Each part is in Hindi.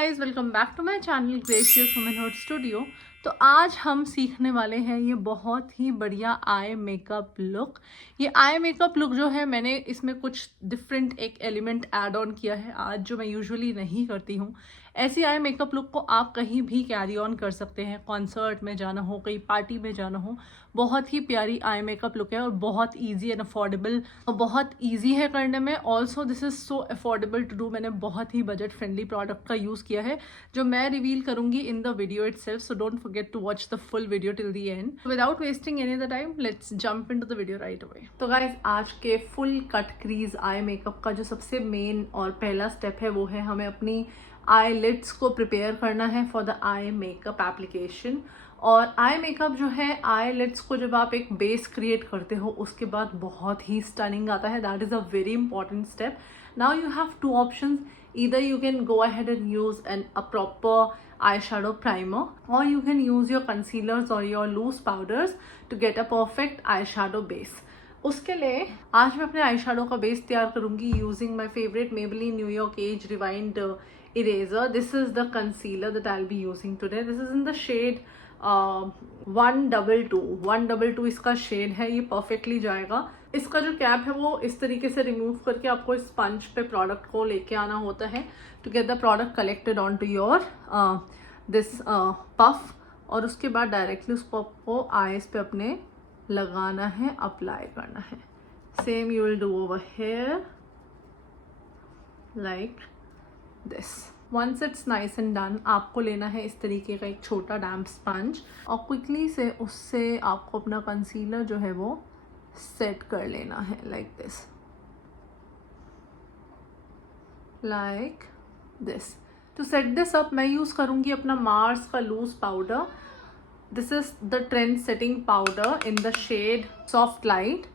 Guys, welcome back to my channel gracious womanhood studio. तो आज हम सीखने वाले हैं ये बहुत ही बढ़िया आई मेकअप लुक। ये आई मेकअप लुक जो है, मैंने इसमें कुछ डिफरेंट एक एलिमेंट ऐड ऑन किया है आज, जो मैं यूजुअली नहीं करती हूँ। ऐसी आई मेकअप लुक को आप कहीं भी कैरी ऑन कर सकते हैं, कॉन्सर्ट में जाना हो, कहीं पार्टी में जाना हो। बहुत ही प्यारी आई मेकअप लुक है और बहुत ईजी एंड अफोर्डेबल, और बहुत ईजी है करने में। Also this is so affordable to do. मैंने बहुत ही बजट फ्रेंडली प्रोडक्ट का यूज़ किया है, जो मैं रिवील करूंगी in the video itself, so don't forget to watch the full video till the end. Without wasting any the time, let's jump into the video right away. तो गाइस, आज के full cut crease eye makeup का जो सबसे मेन और पहला स्टेप है, वो है हमें अपनी आई लिड्स को प्रिपेयर करना है for the eye makeup application. और आई मेकअप जो है, आई लिड्स को जब आप एक बेस क्रिएट करते हो, उसके बाद बहुत ही स्टनिंग आता है। That is a very important step. Now you have two options. Either you can go ahead and use a proper eyeshadow primer, or you can use your concealers or your loose powders to get a perfect eyeshadow base. उसके लिए आज मैं अपने eyeshadow का बेस तैयार करूंगी using my favorite Maybelline New York Age Rewind eraser. This is the concealer that I'll be using today. This is in the shade 122. 122 इसका शेड है, ये परफेक्टली जाएगा। इसका जो कैप है वो इस तरीके से रिमूव करके आपको इस स्पंज पे प्रोडक्ट को लेके आना होता है to get the product collected on to your this puff. और उसके बाद डायरेक्टली उसको आपको आईज पे अपने लगाना है, अप्लाई करना है। Same you will do over here like this. Once it's nice and done, आपको लेना है इस तरीके का एक छोटा डैम्प स्पंज, और क्विकली से उससे आपको अपना कंसीलर जो है वो सेट कर लेना है like this, like this. To set this up मैं यूज़ करूँगी अपना मार्स का loose powder. This is the trend setting powder in the shade soft light.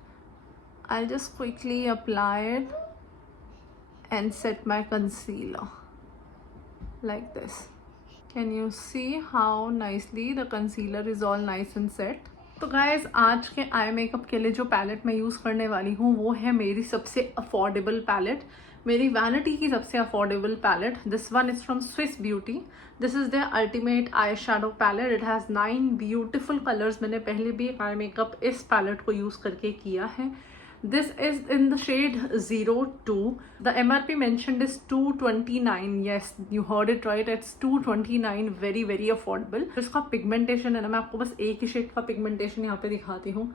I just quickly apply it and set my concealer like this. Can you see how nicely the concealer is all nice and set? तो गाइज, आज के आई मेकअप के लिए जो पैलेट मैं यूज़ करने वाली हूँ वो है मेरी सबसे अफोर्डेबल पैलेट, मेरी वैनिटी की सबसे affordable palette. This one is from Swiss beauty. This is the ultimate eye shadow palette. It has 9 beautiful colours. मैंने पहले भी आई मेकअप इस पैलेट को यूज़ करके किया है. This is in the shade 02. The MRP mentioned is 229. Yes, you heard it right. It's 229. Very very affordable. इसका पिगमेंटेशन है ना, मैं आपको बस एक ही शेड का पिगमेंटेशन यहाँ पे दिखाती हूँ.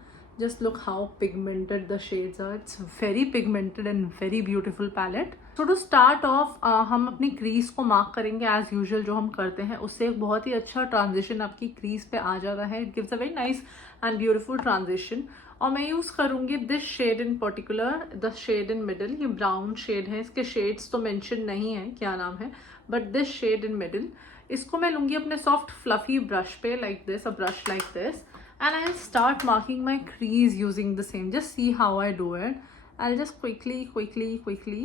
Just look how pigmented the shades are. It's very pigmented and very beautiful palette. So to start off, हम अपनी क्रीज को मार्क करेंगे as usual जो हम करते हैं. उससे एक बहुत ही अच्छा ट्रांजिशन आपकी क्रीज पे आ जाता है. It gives a very nice and beautiful transition. और मैं यूज़ करूँगी this shade in particular, the shade in middle. ये ब्राउन शेड है, इसके शेड्स तो मेंशन नहीं है क्या नाम है, but this shade in middle. इसको मैं लूँगी अपने सॉफ्ट फ्लफी ब्रश पे like this, a brush like this, and I'll start marking my crease using the same. Just see how I do it. I'll just quickly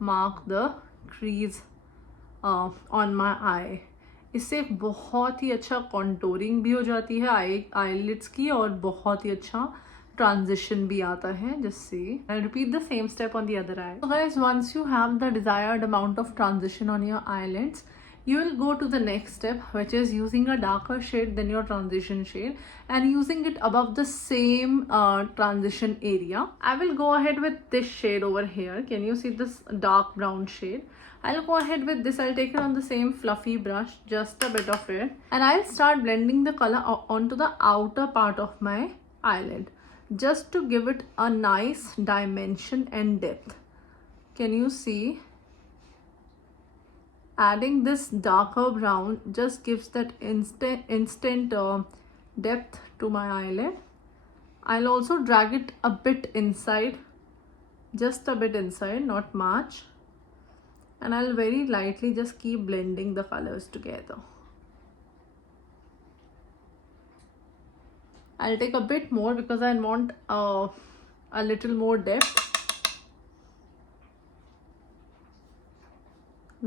mark the crease on my eye. इससे बहुत ही अच्छा कॉन्टोरिंग भी हो जाती है आईलिड्स की, और बहुत ही अच्छा ट्रांजिशन भी आता है. Just see. I'll repeat the same step on the other eye. So guys, once you have the desired amount of transition on your eyelids, you will go to the next step, which is using a darker shade than your transition shade and using it above the same transition area. I will go ahead with this shade over here. Can you see this dark brown shade? I'll go ahead with this. I'll take it on the same fluffy brush, just a bit of it, and I'll start blending the color onto the outer part of my eyelid, just to give it a nice dimension and depth. Can you see? Adding this darker brown just gives that instant depth to my eyelid. I'll also drag it a bit inside, just a bit inside, not much, and I'll very lightly just keep blending the colors together. I'll take a bit more because I want a little more depth,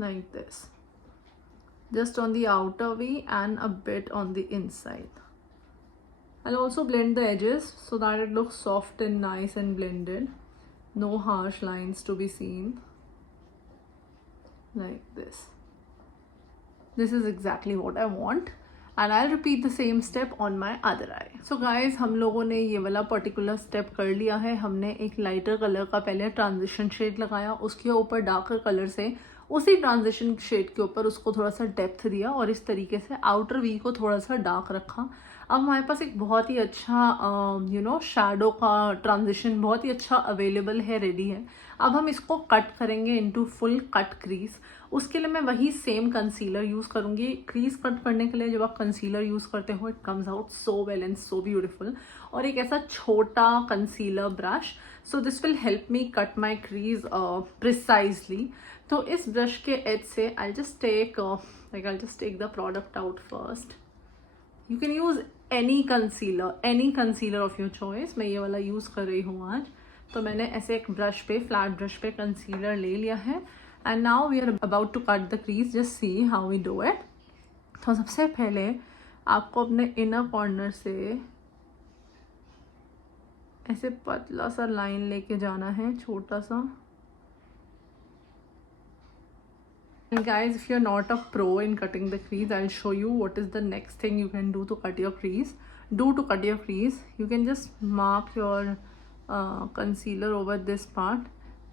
like this, just on the outer V and a bit on the inside. I'll also blend the edges so that it looks soft and nice and blended. No harsh lines to be seen, like this. This is exactly what I want. And I'll repeat the same step on my other eye. So guys, हम लोगों ने ये वाला पर्टिकुलर स्टेप कर लिया है. हमने एक लाइटर कलर का पहले ट्रांजिशन शेड लगाया, उसके ऊपर डार्कर कलर से उसी ट्रांजिशन शेड के ऊपर उसको थोड़ा सा डेप्थ दिया और इस तरीके से आउटर वी को थोड़ा सा डार्क रखा. अब हमारे पास एक बहुत ही अच्छा शैडो का ट्रांजिशन बहुत ही अच्छा अवेलेबल है, रेडी है. अब हम इसको कट करेंगे इनटू फुल कट क्रीज. उसके लिए मैं वही सेम कंसीलर यूज़ करूँगी. क्रीज कट करने के लिए जब आप कंसीलर यूज़ करते हो, it comes out so well and so beautiful. और एक ऐसा छोटा concealer brush, so this will help me cut my crease precisely. तो इस ब्रश के एज से I just take the product out first. You can use any concealer of your choice. मैं ये वाला यूज़ कर रही हूँ आज. तो मैंने ऐसे एक ब्रश पे, फ्लैट ब्रश पे कंसीलर ले लिया है. And now we are about to cut the crease. Just see how we do it. तो सबसे पहले आपको अपने इनर कॉर्नर से ऐसे पतला सा लाइन लेके जाना है, छोटा सा. And guys, if you're not a pro in cutting the crease, I'll show you what is the next thing you can do to cut your crease. You can just mark your concealer over this part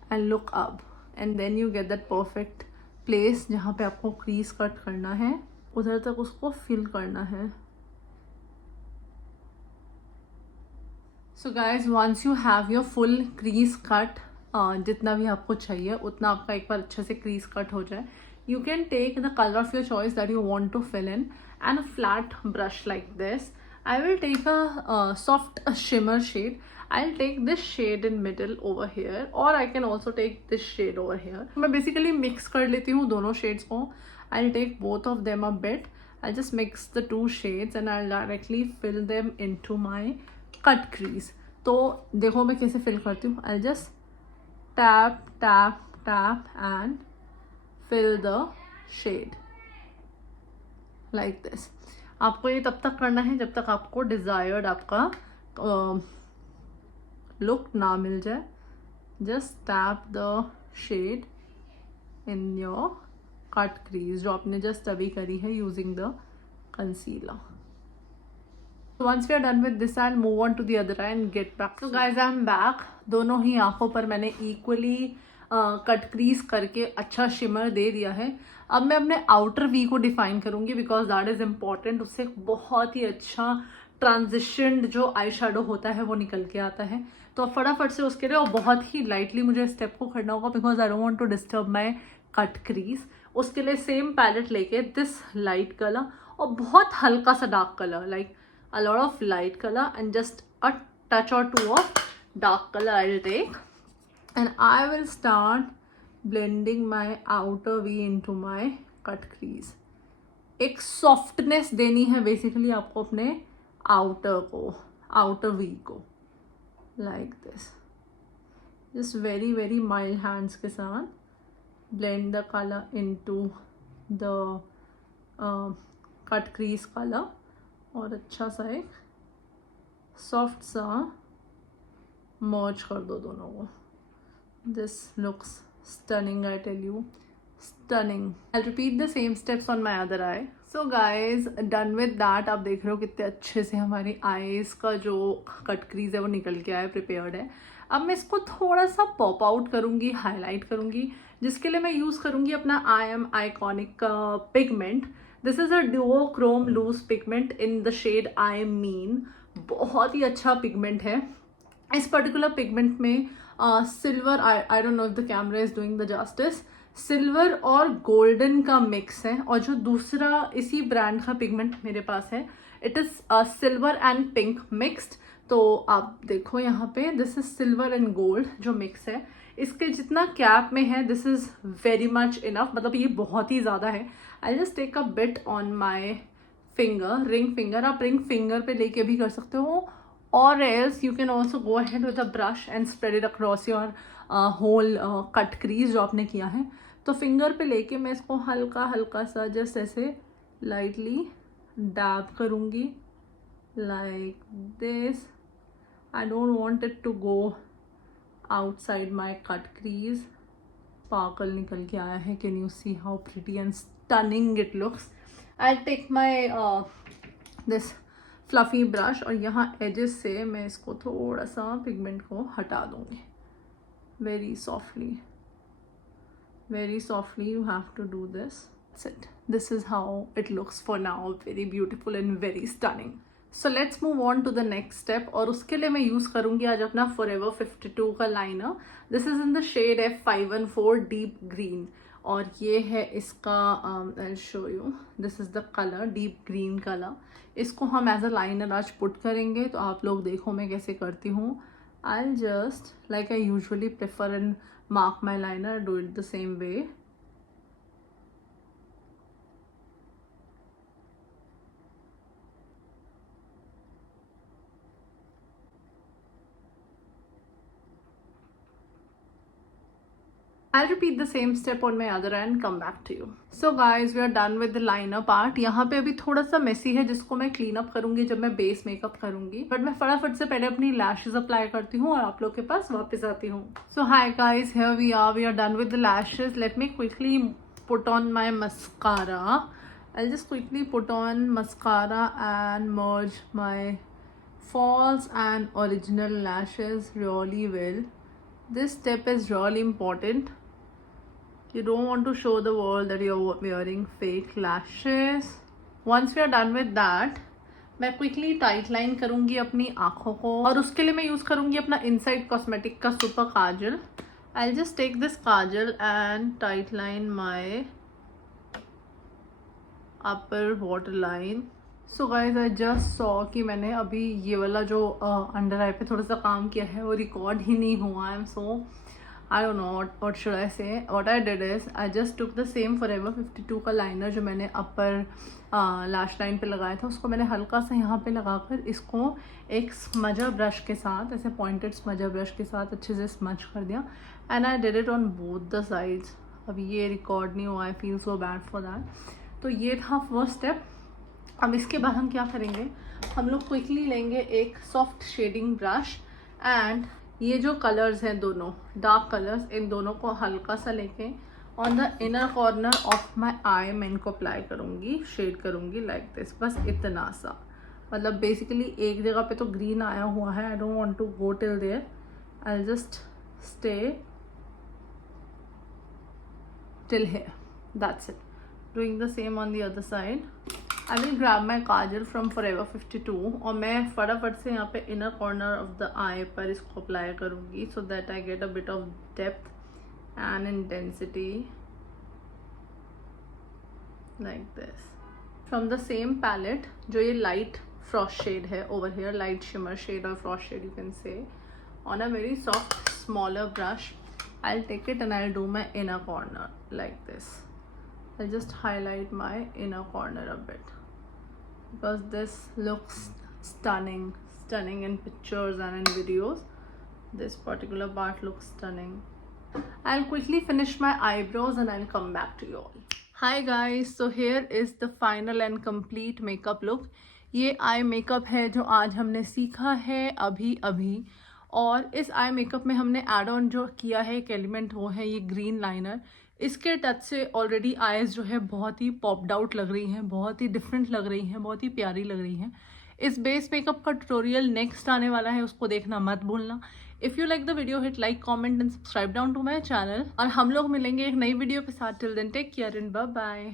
and look up, and then you get that perfect place जहाँ पे आपको crease cut करना है, उधर तक उसको fill करना है. So guys, once you have your full crease cut, जितना भी आपको चाहिए उतना आपका एक बार अच्छे से crease cut हो जाए, you can take the color of your choice that you want to fill in and a flat brush like this. I will take a soft shimmer shade. I'll take this shade in middle over here, or I can also take this shade over here. मैं basically mix कर लेती हूँ दोनों shades को. I'll take both of them a bit. I'll just mix the two shades and I'll directly fill them into my cut crease. तो देखो मैं कैसे fill करती हूँ. I'll just tap and fill the shade like this. आपको ये तब तक करना है जब तक आपको डिजायर्ड आपका लुक ना मिल जाए. Just tap the shade in your cut crease जो आपने जस्ट अभी करी है using the concealer. Once we are done with this, I'll move on to the other eye and get back. So guys, I'm back. दोनों ही आंखों पर मैंने इक्वली कट क्रीज करके अच्छा शिमर दे दिया है. अब मैं अपने आउटर वी को डिफाइन करूंगी बिकॉज दैट इज इम्पॉर्टेंट. उससे बहुत ही अच्छा ट्रांजिशन जो आई शेडो होता है वो निकल के आता है. तो फटाफट से उसके लिए और बहुत ही लाइटली मुझे स्टेप को करना होगा because I don't want to disturb my cut crease. उसके लिए सेम पैलेट लेके दिस लाइट कलर और बहुत हल्का सा dark colour, like a lot of light color and just a touch or two of dark color I'll take, and I will start blending my outer V into my cut crease. एक softness देनी है basically आपको अपने outer V को like this. Just very mild hands के साथ blend the color into the cut crease color और अच्छा सा एक सॉफ्ट सा मर्ज कर दो दोनों को. This looks stunning, I tell you, stunning. I repeat the same steps on my other eye. So guys, done with that. आप देख रहे हो कितने अच्छे से हमारी आईज का जो कट क्रीज है वो निकल के आया, प्रिपेयर्ड है. अब मैं इसको थोड़ा सा पॉप आउट करूँगी, हाईलाइट करूँगी, जिसके लिए मैं यूज़ करूँगी अपना IM iconic pigment. This is a duochrome loose pigment in the shade I mean. बहुत ही अच्छा पिगमेंट है. इस पर्टिकुलर पिगमेंट में silver, I don't know if the camera is doing the justice, silver और गोल्डन का मिक्स है. और जो दूसरा इसी ब्रांड का पिगमेंट मेरे पास है, it is silver and pink mixed. तो आप देखो यहाँ पे this is silver and gold जो मिक्स है. इसके जितना कैप में है this is very much enough, मतलब ये बहुत ही ज़्यादा है. I just take a bit on my finger, ring finger. आप रिंग फिंगर पे लेके भी कर सकते हो, और else you can also go ahead with a brush and spread it across your whole cut crease जो आपने किया है. तो फिंगर पे लेके मैं इसको हल्का हल्का सा जस्ट ऐसे लाइटली डैब करूँगी like this. I don't want it to go outside my cut crease. Sparkle निकल के आया है. Can you see how pretty and stunning it looks. I'll take my this fluffy brush और यहाँ edges से मैं इसको थोड़ा सा pigment को हटा दूँगी. Very softly. Very softly you have to do this. That's it. This is how it looks for now. Very beautiful and very stunning. So let's move on to the next step. और उसके लिए मैं यूज़ करूँगी आज अपना Forever 52 का liner. This is in the shade F514 Deep Green. और ये है इसका I'll show you. This is the color, deep green color. इसको हम एज अ लाइनर आज पुट करेंगे. तो आप लोग देखो मैं कैसे करती हूँ. I'll just, like I usually prefer and mark my liner, do it the same way. I'll repeat the same step on my other end, come back to you. So guys, we are done with the liner part. यहाँ पे अभी थोड़ा सा मेसी है जिसको मैं क्लीन अप करूँगी जब मैं बेस मेकअप करूँगी. बट मैं फटाफट से पहले अपनी लैशेज अप्लाई करती हूँ और आप लोग के पास वापस आती हूँ. So hi guys, here we are done with the lashes. Let me quickly put on my mascara. I'll just quickly put on mascara and merge my false and original lashes really well. This step is really important. You don't want to show the world that you're wearing fake lashes. Once we are done with that, मैं quickly tight line करूँगी अपनी आँखों को और उसके लिए मैं यूज़ करूँगी अपना Inside Cosmetics का super Kajal. I'll just take this kajal and tight line my upper waterline. So guys, I just saw कि मैंने अभी ये वाला जो अंडर आई पे थोड़ा सा काम किया है वो रिकॉर्ड ही नहीं हुआ. I am so I don't know what should I say. What I did is I just took the same Forever 52 का लाइनर जो मैंने अपर लैश लाइन पे लगाया था उसको मैंने हल्का सा यहाँ पे लगाकर इसको एक स्मजर ब्रश के साथ ऐसे पॉइंटेड स्मजर ब्रश के साथ अच्छे से स्मज कर दिया. And I did it on both the sides. अभी ये रिकॉर्ड नहीं हुआ. I feel so bad for that. तो ये था फर्स्ट स्टेप. अब इसके बाद हम क्या करेंगे, हम लोग क्विकली लेंगे एक सॉफ्ट शेडिंग ब्रश एंड ये जो कलर्स हैं दोनों डार्क कलर्स, इन दोनों को हल्का सा लेके on the inner corner of my eye मैं इनको अप्लाई करूँगी, शेड करूँगी लाइक दिस. बस इतना सा. मतलब बेसिकली एक जगह पे तो ग्रीन आया हुआ है. I don't want to go till there. I just stay till here. That's it. Doing the same on the other side. I will grab my Kajal from Forever 52 और मैं फटाफट से यहाँ पे inner corner of the eye पर इसको अप्लाई करूँगी so that I get a bit of depth and intensity like this. From the same palette जो ये light frost shade है over here, light shimmer shade or frost shade you can say, on a very soft smaller brush I'll take it and I'll do my inner corner like this. I'll just highlight my inner corner a bit because this looks stunning in pictures and in videos. This particular part looks stunning. I'll quickly finish my eyebrows and I'll come back to you all. Hi guys, so here is the final and complete makeup look. ये आई मेकअप है जो आज हमने सीखा है अभी और इस आई मेकअप में हमने एड ऑन जो किया है एक एलिमेंट वो है ये ग्रीन लाइनर. इसके टच से ऑलरेडी आईज जो है बहुत ही पॉप्ड आउट लग रही हैं, बहुत ही डिफरेंट लग रही हैं, बहुत ही प्यारी लग रही हैं. इस बेस मेकअप का ट्यूटोरियल नेक्स्ट आने वाला है, उसको देखना मत भूलना. If you like the video hit like comment and subscribe down to my channel और हम लोग मिलेंगे एक नई वीडियो के साथ. Till then take care and bye bye.